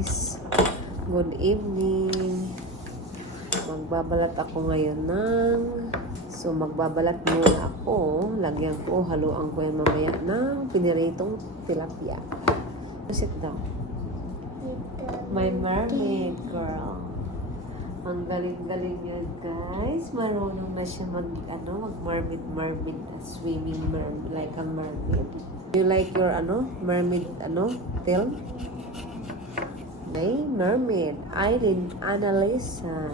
guys. Good evening. Magbabalat ako ngayon ng... So, magbabalat muna ako. Lagyan ko, haluan ko yan mamaya ng piniritong tilapia. Sit down. My mermaid girl. Ang galing-galing yan, guys. Marunong na siya mag, ano, mag mermaid, mermaid, swimming mermaid, like a mermaid. You like your, ano, mermaid, ano, film? May mermaid. Irene Annalisa.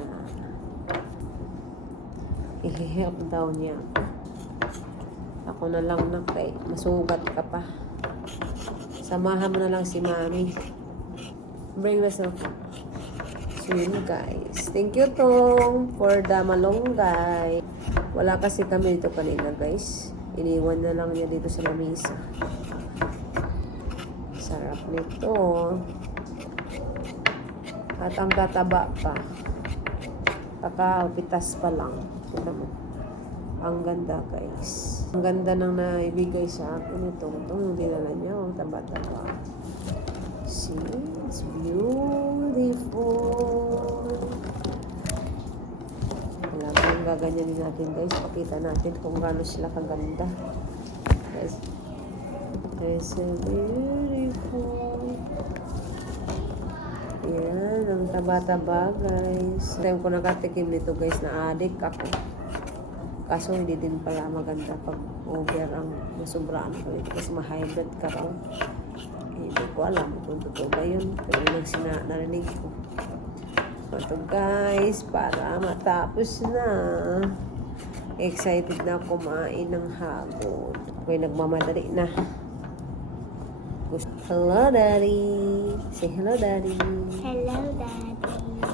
I-help daw niya. Ako na lang na kay masugat ka pa. Samahan mo na lang si Mami. Bring this up. Swim guys. Thank you Tong for the malunggay. Wala kasi kami dito kanina guys. Iniwan na lang niya dito sa lamisa. Sarap nito. At ang tataba pa. Kakapitas pa lang. Ang ganda guys. Ang ganda nang naibigay sa akin ito. Itong dinala niya. Ang taba-taba. See? It's beautiful. Wala pa yung gaganyanin natin guys. Pakita natin kung gaano sila kaganda. Guys. It's beautiful. Taba-taba guys. Time ko nakatikim nito guys na adik ako. Kaso hindi din pala maganda pag over ang masubraan rin. Kasi ma-hybrid ka raw. Hindi ko alam kung totoo ba yun. Pero yung sina narinig ko. So, ito guys, para matapos na. Excited na kumain ng hagod. Ako'y nagmamadali na. Hello, Daddy. Say hello, Daddy. Hello, Daddy.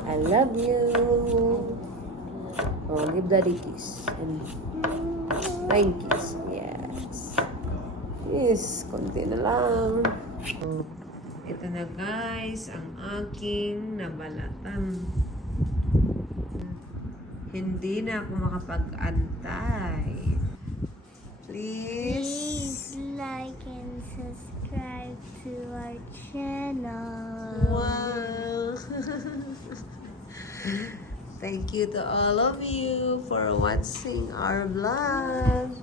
I love you. Oh, give Daddy kiss. And flying kiss. Yes. Yes, konti na lang. Ito na guys, ang aking nabalatan. Hindi na ako makapag-antay. Please. Please like and subscribe to our channel. Wow. Thank you to all of you for watching our vlog.